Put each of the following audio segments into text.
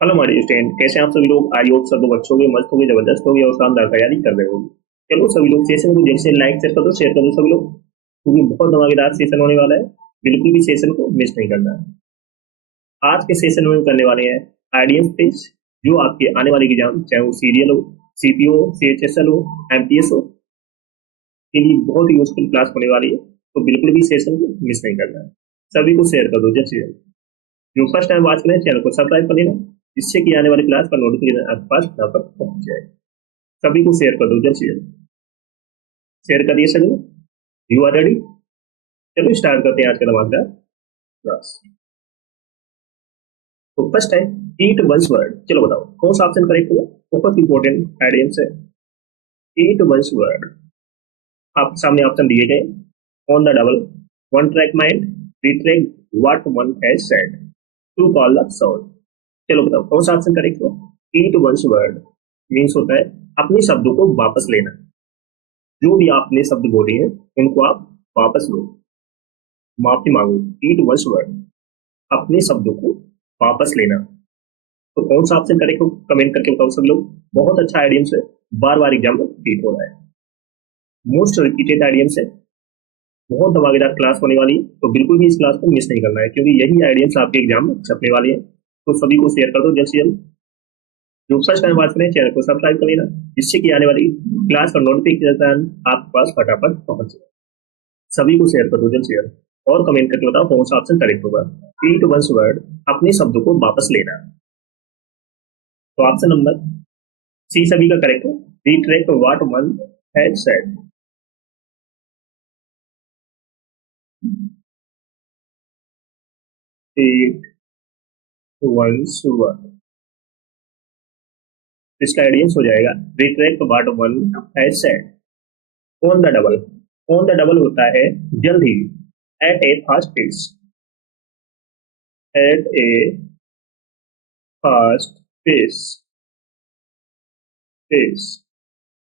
Hello हमारे student, कैसे हैं आप सभी लोग। आई होप सब लोग अच्छे होंगे, मस्त होंगे, जबरदस्त होंगे और शानदार तैयारी कर रहे होंगे। चलो सभी लोग सेशन को जल्द से लाइक शेयर कर दो सभी लोग, क्योंकि बहुत धमाकेदार सेशन होने वाला है। बिल्कुल भी सेशन को मिस नहीं करना है। आज के सेशन में हम करने वाले हैं आइडियंस टेस्ट, जो आपके आने वाले एग्जाम, चाहे वो सीरियल हो, सीपीओ, सीएचएसएल हो, एमपीएस हो, के लिए बहुत ही यूजफुल क्लास होने वाली है। तो बिल्कुल भी सेशन को मिस नहीं करना है। सभी को शेयर कर दो जल्द से जल्द। जो फर्स्ट टाइम वॉच करें चैनल को सब्सक्राइब कर लेना, जिससे कि आने वाली क्लास का नोटिफिकेशन आपके पास फटाफट पहुंच जाए। सभी को शेयर कर दो जल्द से जल्द। शेयर कर दिए सभी। You are ready. चलो स्टार्ट करते हैं आज का धमाकेदार क्लास। तो फर्स्ट है ईट वंस वर्ड। चलो बताओ कौन सा ऑप्शन करेक्ट होगा। बहुत इंपॉर्टेंट आइडियम्स है। Eat one's word. आप सामने ऑप्शन दिए गए। On the double, one track mind, retract what one has said, to call the sound. चलो बताओ कौन सा ऑप्शन करेक्ट होगा। ईट वंस वर्ड मीन्स होता है अपने शब्दों को वापस लेना। जो भी आपने शब्द बोले हैं उनको आप वापस लो, माफी मांगो। ईट वंस वर्ड, अपने शब्दों को वापस लेना। तो कौन सा ऑप्शन करेक्ट हो कमेंट करके बताओ सब लोग। बहुत अच्छा आइडियम्स है, बार बार एग्जाम में रिपीट हो रहा है। मोस्ट रिपीटेड आइडियम्स है। बहुत धमाकेदार क्लास होने वाली है, तो बिल्कुल भी इस क्लास को मिस नहीं करना है, क्योंकि यही आइडियम्स आपके एग्जाम में छपने वाले हैं। तो सभी को शेयर कर दो जल्द से जल्द। जो फर्स्ट टाइम बात करें चैनल को सब्सक्राइब कर लेना, जिससे कि आने वाली क्लास का नोटिफिकेशन आपके पास फटाफट पहुंच जाए। सभी को शेयर कर दो जल्द से जल्द और कमेंट करके बताओ कौन सा ऑप्शन करेक्ट होगा। ईट वंस वर्ड, अपने शब्दों को वापस लेना। तो ऑप्शन नंबर सी सभी का करेक्ट है। Retract what one had said. Eat one's word, इसका आइडियंस हो जाएगा retract what one has said. On the double, on the double होता है जल्द ही। At a fast pace, at a fast pace, pace,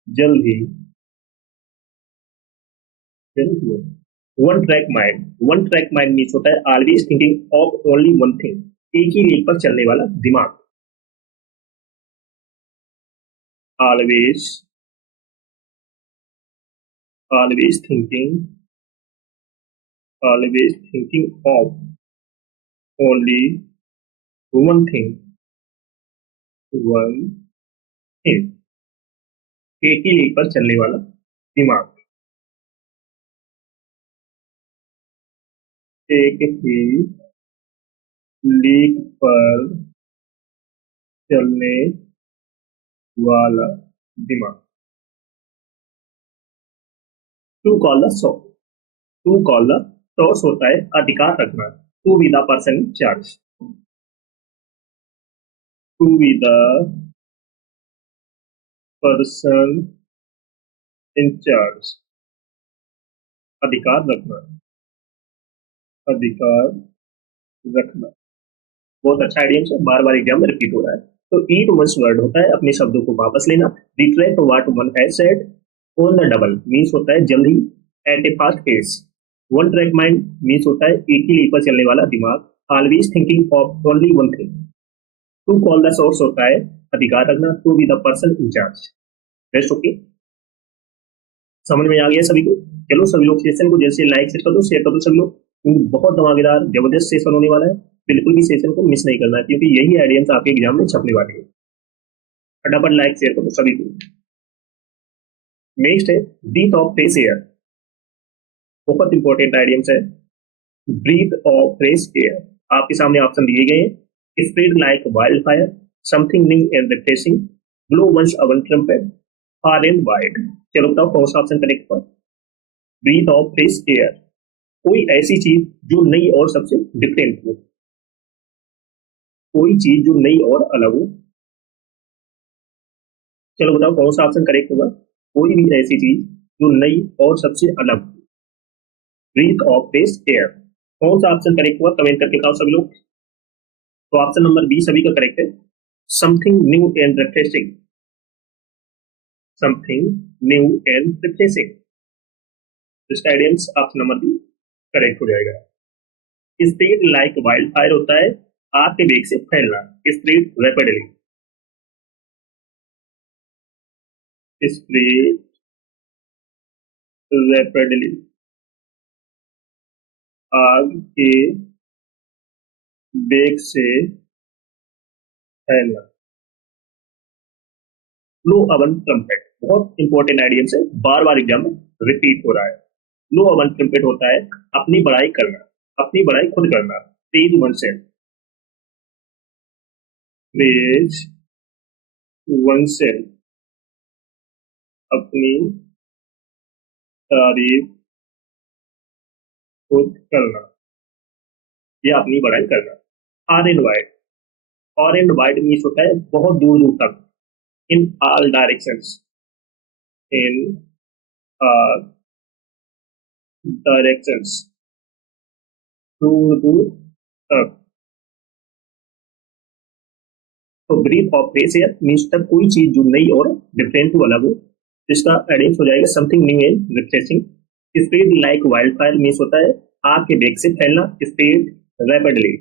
जल्द ही, जल्द ही। One track mind, one track mind means होता है always thinking of only one thing, एक ही लेख पर चलने वाला दिमाग। Always, always thinking, always thinking of only one thing, one thing, एक ही लेख पर चलने वाला दिमाग। एक ही लेख पर चलने वाला दिमाग। To call the saw, to call the toss होता है अधिकार रखना। To be the person in charge, to be the person in charge, अधिकार रखना, अधिकार रखना। बहुत अच्छा आइडिया है, बार बार एग्जाम में रिपीट हो रहा है। तो ईट वंस वर्ड होता है अपने शब्दों को वापस लेना। Retract what one has said. On the double means होता है जल्दी। At a fast pace. One track mind means होता है एक ही लेख पर चलने वाला दिमाग। Always thinking of only one thing. To call the shots होता है अधिकार रखना। To be the person in charge. Best okay, समझ में आ गया सभी को। चलो सभी लोग सेशन को जैसे लाइक कर दो, शेयर कर दो सभी लोग, क्योंकि बहुत धमाकेदार जबरदस्त सेशन होने वाला है। बिल्कुल भी सेशन को मिस नहीं करना है, क्योंकि यही आइडियंस आपके एग्जाम में छपने वाले हैं। फटाफट लाइक शेयर कर दो सभी को। नेक्स्ट है ब्रीथ ऑफ फ्रेश एयर। बहुत इंपॉर्टेंट आइडियंस है। ब्रीथ ऑफ फ्रेश एयर, आपके सामने ऑप्शन दिए गए हैं। Spread like wild fire, something new and refreshing, blow one's own trumpet, far and wide. चलो बताओ कौन सा ऑप्शन करेक्ट हुआ। ब्रीथ ऑफ फ्रेश एयर, कोई ऐसी चीज जो नई और सबसे डिफरेंट हो, कोई चीज जो नई और अलग हो। चलो बताओ कौन सा ऑप्शन करेक्ट होगा। कोई भी ऐसी चीज जो नई और सबसे अलग हो। ब्रीथ ऑफ फ्रेश एयर, कौन सा ऑप्शन करेक्ट हुआ कमेंट करके बताओ सभी लोग। तो ऑप्शन नंबर बी सभी का करेक्ट है। Something new and refreshing, something new and refreshing. इसका आइडियंस ऑप्शन नंबर बी करेक्ट हो जाएगा। स्प्रेड लाइक वाइल्ड फायर होता है आग के वेग से फैलना, स्प्रेड रैपिडली, स्प्रेड रैपिडली, आग के वेग से फैलना। लो अवन ट्रम्पेट, बहुत इंपॉर्टेंट आइडियम्स है, बार बार एग्जाम में रिपीट हो रहा है। लो अवन ट्रम्पेट होता है अपनी बड़ाई करना, अपनी बड़ाई खुद करना, praise oneself, praise oneself, अपनी तारीफ खुद करना या अपनी बड़ाई करना। Far and wide, far and wide means होता है बहुत दूर दूर तक, in all directions, in all directions, दूर दूर तक। तो breath of fresh air means तक कोई चीज जो नई और डिफरेंट हो, अलग हो, जिसका एडेंस हो जाएगा something new and refreshing. Spread like wild fire means होता है आग के वेग से फैलना, spread rapidly.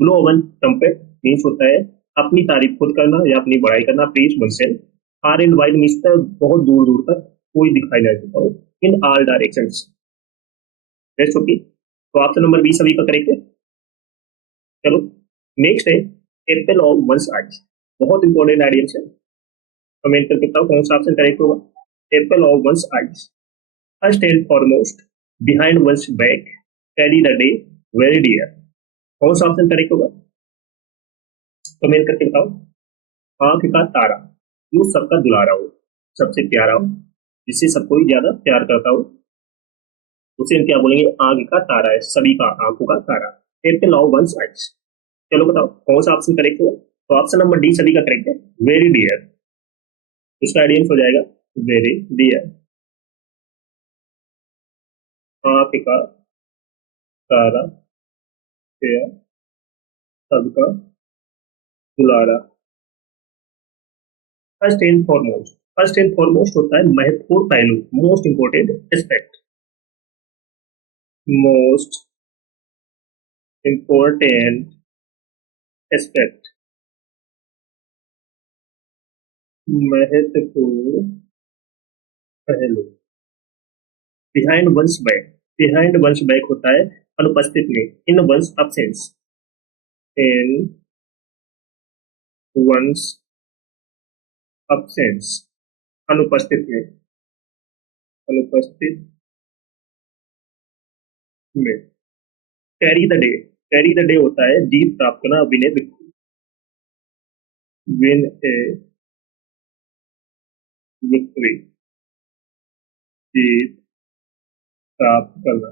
Blow oven trumpet means होता है अपनी तारीफ खुद करना या अपनी बड़ाई करना, praise oneself. Far and wide means होता है बहुत दूर दूर तक, कोई दिखाई नहीं देता हो, इन ऑल डायरेक्शंस। नेक्स्ट होगी तो ऑप्शन नंबर बी सभी का करेक्ट है। चलो नेक्स्ट है एप्पल ऑफ वंस आइज, बहुत इंपॉर्टेंट आइडियम्स है, कमेंट करके बताओ कौन सा ऑप्शन करेक्ट होगा। Apple of one's eyes, first and foremost, behind one's back, carry the day, very dear, कौन सा ऑप्शन करेक्ट होगा, कमेंट करके बताओ। आंख का तारा, जो सबका दुलारा हो, सबसे प्यारा हो, जिससे सब कोई ज्यादा प्यार करता हो, उसे हम क्या बोलेंगे, आंख का तारा है, सभी का आंखों का तारा, एप्पल ऑफ वंस आइज। चलो बताओ कौन सा ऑप्शन करेक्ट होगा, तो ऑप्शन नंबर डी सभी का करेक्ट है, वेरी डियर, इसका आइडियंस हो जाएगा वेरी डियर। आंख का तारा, प्यार, सबका दुलारा। First and foremost, first and foremost होता है महत्वपूर्ण पहलू, most important aspect, most important aspect, महत्वपूर्ण पहलू। Behind one's back, behind one's back होता है अनुपस्थित में, in one's absence, in one's absence, अनुपस्थित में, अनुपस्थित में। Carry the day, carry the day होता है जीत प्राप्त करना, win a victory, win a victory, जीत प्राप्त करना।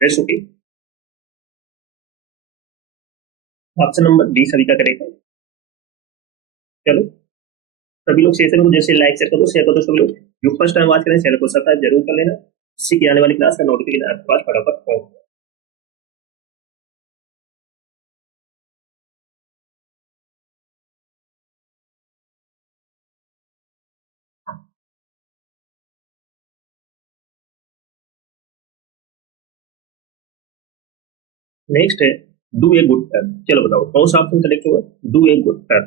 Next okay, option number D सभी का करेक्ट है। चलो सभी लोग सेशन को जैसे लाइक शेयर कर दो, शेयर कर दो सभी लोग, जो फर्स्ट टाइम वॉच करें चैनल को सब्सक्राइब जरूर कर लेना, इससे कि आने वाली क्लास का नोटिफिकेशन आपके पास फटाफट पहुंच। नेक्स्ट है डू ए गुड टर्न, चलो बताओ कौन सा ऑप्शन करेक्ट होगा, do a good turn.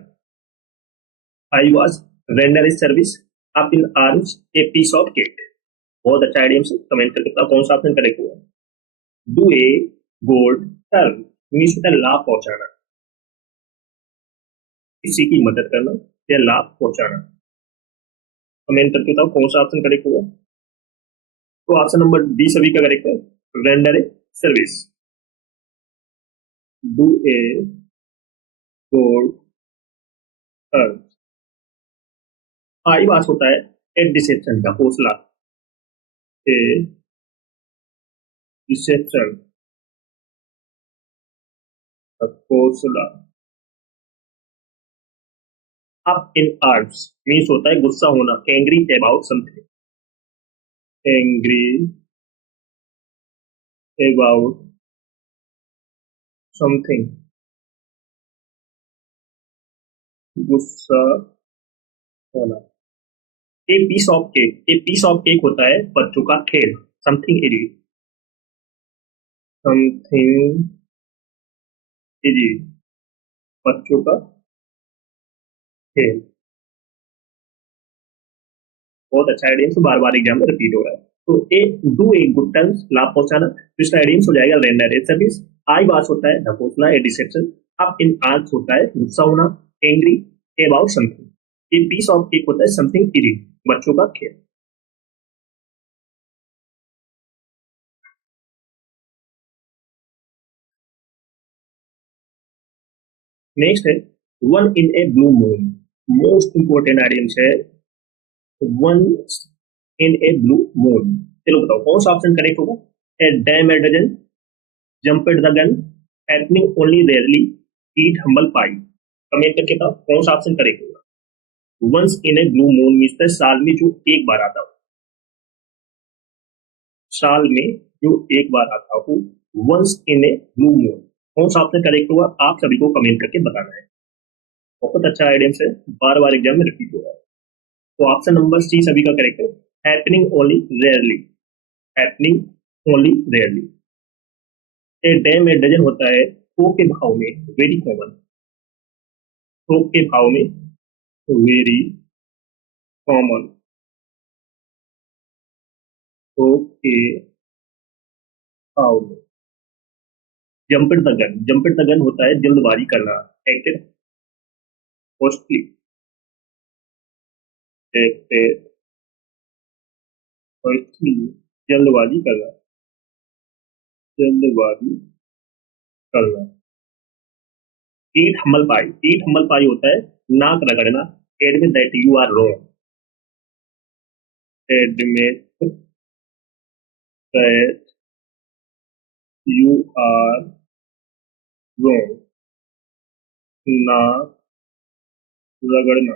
I was render a service up in arms a piece of cake, बहुत अच्छा आइडिया से कमेंट करके बताओ कौन सा ऑप्शन करेक्ट होगा। Do a good turn means होता है लाभ पहुंचाना, किसी की मदद करना या लाभ पहुंचाना, कमेंट करके बताओ कौन सा ऑप्शन करेक्ट होगा। तो ऑप्शन नंबर डी सभी का करेक्ट है, render a service, do a good turn. I was होता है एट डिसेप्शन का हौसला, ए डिसेप्शन का हौसला। अप इन आर्म्स मीन्स होता है गुस्सा होना, angry about something, angry about something, गुस्सा होना। A piece of cake, a piece of cake होता है बच्चों का खेल, समथिंग एरी, समथिंग जी, बच्चों का खेल। बहुत अच्छा आइडियम्स, बार बार एग्जाम में रिपीट हो रहा है। तो ए डू ए गुड टर्म्स, लाभ पहुंचाना, तो इसका आइडियम्स हो जाएगा रेंडर ए सर्विस। आई बास होता है ढकोसला, ए डिसेप्शन। अब इन आर्ट्स होता है गुस्सा होना, angry about something. A piece of cake होता है समथिंग ईटिंग, बच्चों का खेल। नेक्स्ट है one in a blue moon. Most important idioms है one in a blue moon. चलो बताओ कौन सा ऑप्शन करेक्ट होगा। A dime a dozen, jump at the gun, happening only rarely, eat humble pie. Comment करके बताओ कौन सा ऑप्शन करेक्ट होगा। Once in a blue moon means साल में जो एक बार आता हो, साल में जो एक बार आता हो, once in a blue moon. कौन सा ऑप्शन करेक्ट होगा आप सभी को कमेंट करके बताना है। बहुत अच्छा आइडिया है, बार बार एग्जाम में रिपीट हो रहा है। तो ऑप्शन नंबर सी सभी का करेक्ट है, happening only rarely. Happening only rarely. A dime a dozen होता है थोक के भाव में, वेरी कॉमन। थोक के भाव में, वेरी कॉमन। थोक के भाव में। जंपिट द गन, जंपिट द गन होता है जल्दबाजी करना, एक्टेड कॉस्टली। एक्टेड कॉस्टली, जल्दबाजी करना, जल्दबाजी करना। ईट हमल पाई, ईट हमल पाई होता है नाक रगड़ना, admit that you are wrong. Admit that you are wrong, नाक रगड़ना।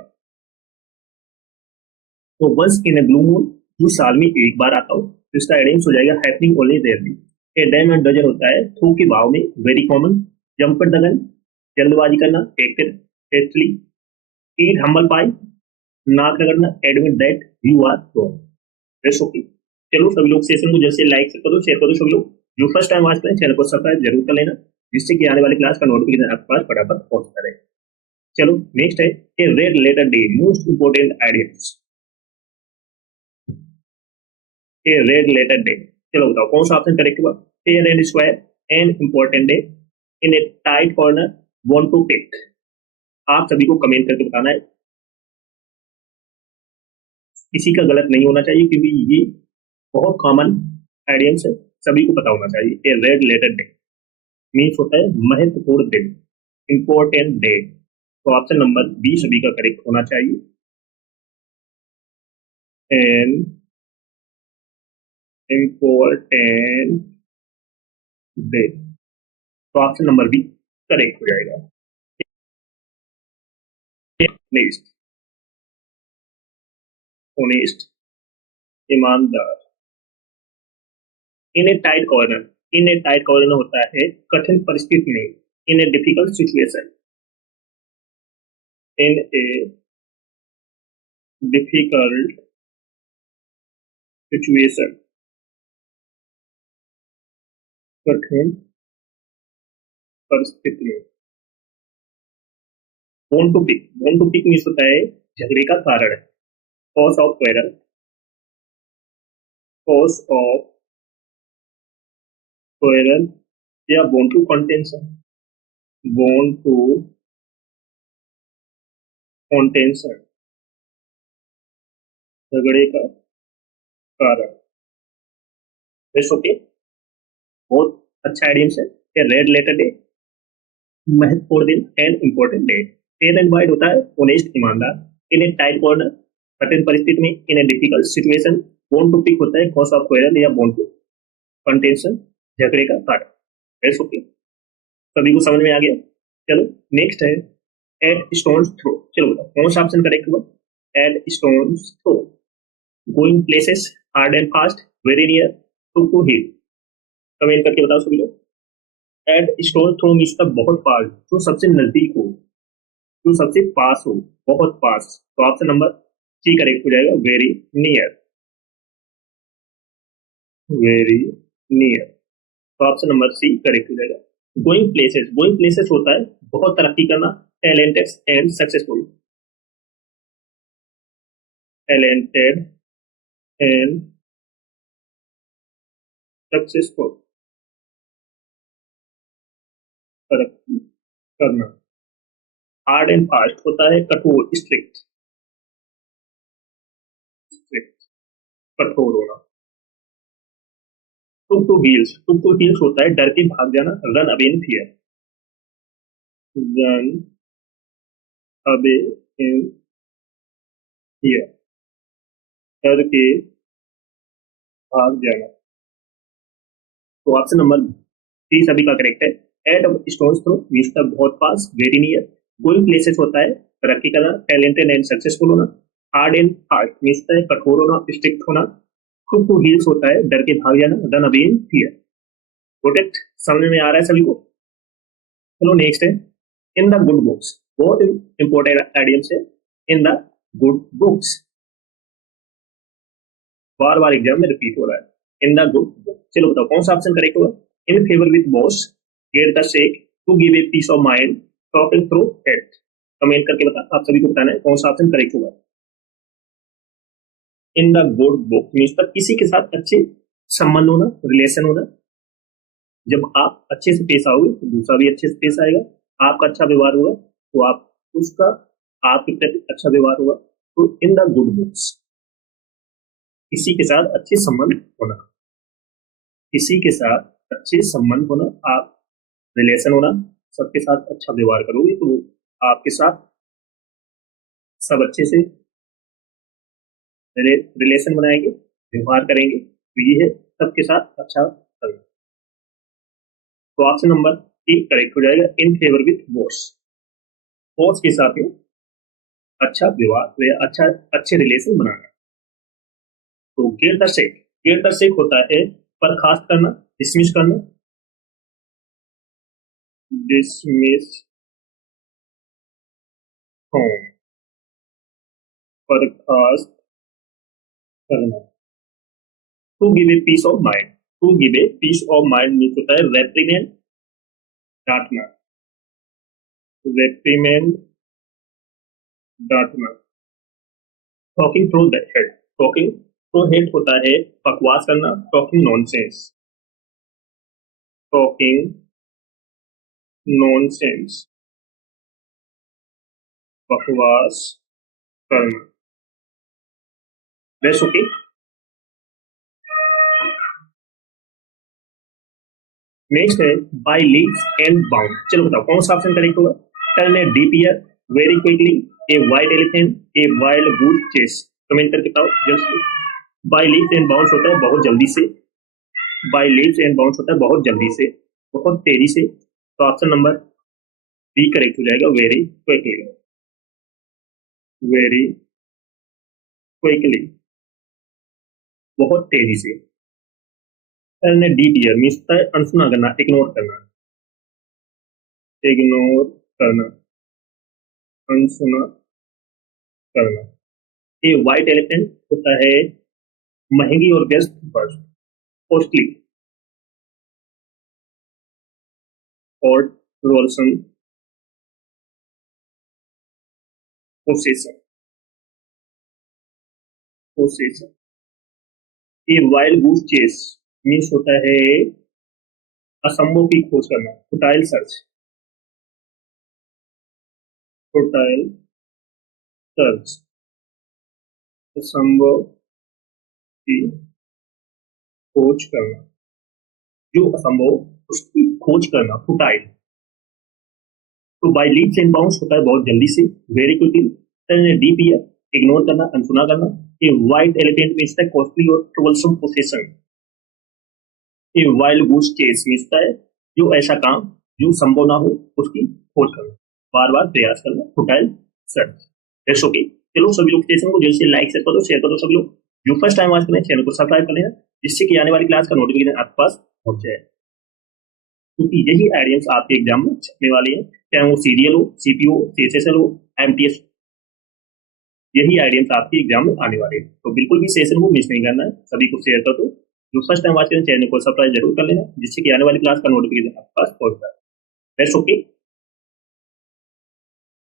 तो once in a blue moon, जो साल में एक बार आता हो, तो इसका एडिंग्स हो जाएगा happening only rarely. A dime and dozen होता है थ्रू के भाव में, very common. Jump the gun, जल्दबाजी करना, acted hastily. Eat humble pie, नाक रगड़ना, admit that you are wrong. It's okay. चलो सभी लोग सेशन को जैसे लाइक कर दो, शेयर कर दो। सभी लोग जो फर्स्ट टाइम वॉच करें चैनल को सब्सक्राइब जरूर कर लेना, जिससे कि आने वाली क्लास का नोटिफिकेशन आपके पास फटाफट पहुंचता रहे। चलो नेक्स्ट है a red letter day, most important ideas. A red letter day, चलो बताओ कौन सा ऑप्शन करेक्ट हुआ। Fair and square, an important day, in a tight corner, want to take. आप सभी को कमेंट करके बताना है, किसी का गलत नहीं होना चाहिए, क्योंकि ये बहुत कॉमन आइडियम्स है, सभी को पता होना चाहिए। A red letter day means होता है महत्वपूर्ण दिन, इंपॉर्टेंट डे। तो ऑप्शन नंबर बी सभी का करेक्ट होना चाहिए, एन इंपॉर्टेंट डे। तो ऑप्शन नंबर बी करेक्ट हो जाएगा। नेक्स्ट, ऑनेस्ट, ईमानदार। In a tight corner, in a tight corner होता है कठिन परिस्थिति में, in a difficult situation, in a difficult situation, कठिन परिस्थिति में। Bone to pick, bone to pick means होता है झगड़े का कारण, cause of quarrel, cause of quarrel या bone to contention, bone to contention, झगड़े का कारण। It's okay. बहुत अच्छा आइडियम्स है। रेड लेटर डे, महत्वपूर्ण दिन and important day. Fair and wide होता है ऑनेस्ट, ईमानदार। इन ए टाइट कॉर्नर, कठिन परिस्थिति में। In a difficult situation, bone to pick होता है कॉज ऑफ क्वेरल या बोन टू कंटेंशन, झगड़े का कारण। इट्स ओके, सभी को समझ में आ गया। चलो नेक्स्ट है एट स्टोन्स थ्रो। चलो बताओ कौन सा ऑप्शन करेक्ट हुआ। At stone's throw, going places hard and fast, very near, to hit. Comment करके बताओ सभी लोग। एट स्टोन थ्रो मीन्स का बहुत पास, जो सबसे नजदीक हो, जो सबसे पास हो, बहुत पास। तो ऑप्शन नंबर सी करेक्ट हो जाएगा, वेरी नियर, वेरी नियर। तो ऑप्शन नंबर सी करेक्ट हो जाएगा। गोइंग प्लेसेस होता है बहुत तरक्की करना, talented and successful, talented and successful, तरक्की करना। हार्ड एंड फास्ट होता है कठोर, स्ट्रिक्ट, स्ट्रिक्ट, कठोर होना। टू टू हील्स होता है डर के भाग जाना, run away in fear, run away in fear, डर के भाग जाना। तो ऑप्शन नंबर 3 सभी का करेक्ट है। At stone's throw means the बहुत पास, वेरी नियर। गोइंग प्लेसेस होता है तरक्की करना, टैलेंटेड एंड सक्सेसफुल होना। हार्ड एंड हार्ड मीन्स है कठोर होना, स्ट्रिक्ट होना। टू हील्स होता है डर के भाग जाना, run away in fear. Protect समझ में आ रहा है सभी को? चलो नेक्स्ट है इन द गुड बुक्स, बहुत इंपॉर्टेंट आइडियम्स है। In the good books bar bar exam में रिपीट हो रहा है। इन द गुड बुक, चलो बताओ कौन सा ऑप्शन करेक्ट होगा? In favour with boss, get the shake, to give a piece of mind, talking through head. Comment करके बता, आप सभी को बताना है कौन सा ऑप्शन करेक्ट होगा। In the good book means किसी के साथ अच्छे संबंध होना, रिलेशन होना। जब आप अच्छे से पेश आओगे तो दूसरा भी अच्छे से पेश आएगा, आपका अच्छा व्यवहार होगा तो आप उसका आपके प्रति अच्छा व्यवहार होगा। तो इन द गुड बुक्स किसी के साथ अच्छे संबंध होना, किसी के साथ अच्छे संबंध होना, आप रिलेशन होना, सबके साथ अच्छा व्यवहार करोगे तो आपके साथ सब अच्छे से रिलेशन बनाएंगे, व्यवहार करेंगे। तो ये है सबके साथ अच्छा करना। तो ऑप्शन नंबर 3 करेक्ट हो जाएगा। In favour with boss, boss के साथ में अच्छा व्यवहार, अच्छा अच्छे रिलेशन बनाना। तो get the shake, get the shake होता है बर्खास्त करना, डिसमिस करना, डिसमिस बर्खास्त करना। To give a piece of mind, to give a piece of mind means होता है रेप्रीमेंड, डांटना, रेप्रीमेंड, डांटना। Talking through the head, talking through head होता है बकवास करना, टॉकिंग नॉनसेंस, टॉकिंग नॉनसेंस, बकवास करना। That's okay. नेक्स्ट है बाय लीप्स एंड बाउंड, चलो बताओ कौन सा ऑप्शन करेक्ट होगा? Turn a deaf ear very quickly, a white elephant, a wild goose chase. Comment करके बताओ जल्दी। बाय लीप्स एंड बाउंड्स होता है बहुत जल्दी से, बाय लीप्स एंड बाउंड्स होता है बहुत जल्दी से, बहुत तेजी से। तो ऑप्शन नंबर बी करेक्ट हो जाएगा, वेरी क्विकली, वेरी क्विकली, बहुत तेजी से। Turn a deaf year means अनसुना करना, इग्नोर करना, इग्नोर करना, अनसुना करना। ये व्हाइट एलिफेंट होता है महंगी और व्यस्त बर्ड, कॉस्टली और रोलसन पोसेशन, पोसेशन। ये वाइल्ड गूस चेस मीन्स होता है असंभव की खोज करना, फुटाइल सर्च, फुटाइल सर्च, असंभव की खोज करना, जो असंभव उसकी खोज करना, फुटाइल। तो बाय लीप्स एंड बाउंड्स होता है बहुत जल्दी से, very quickly. Turn a deaf year, ignore करना, अनसुना करना। ए वाइट एलिफेंट मीन्स है कॉस्टली और ट्रबलसम पोसेशन। ए वाइल्ड गूस चेस मीन्स है जो ऐसा काम जो संभव ना हो उसकी खोज करना, बार बार प्रयास करना, फुटाइल सर्च। That's okay. चलो सभी लोग स्टेशन को जल्दी से लाइक शेयर कर दो सभी लोग। जो फर्स्ट टाइम वॉच करें चैनल को सब्सक्राइब कर लेना, जिससे कि आने वाली क्लास का नोटिफिकेशन आपके पास पहुंच जाए, क्योंकि यही आइडियम्स आपके एग्जाम में छपने वाले हैं, चाहे वो सीरियल हो, सीपीओ, सीएसएसएल हो, एमटीएस, यही आइडियम्स आपके एग्जाम में आने वाले हैं। तो बिल्कुल भी सेशन को मिस नहीं करना है, सभी को शेयर कर दो। जो फर्स्ट टाइम वॉच करें चैनल को सब्सक्राइब जरूर कर लेना, जिससे कि आने वाली क्लास का नोटिफिकेशन आपके पास पहुंच जाए। Rest okay.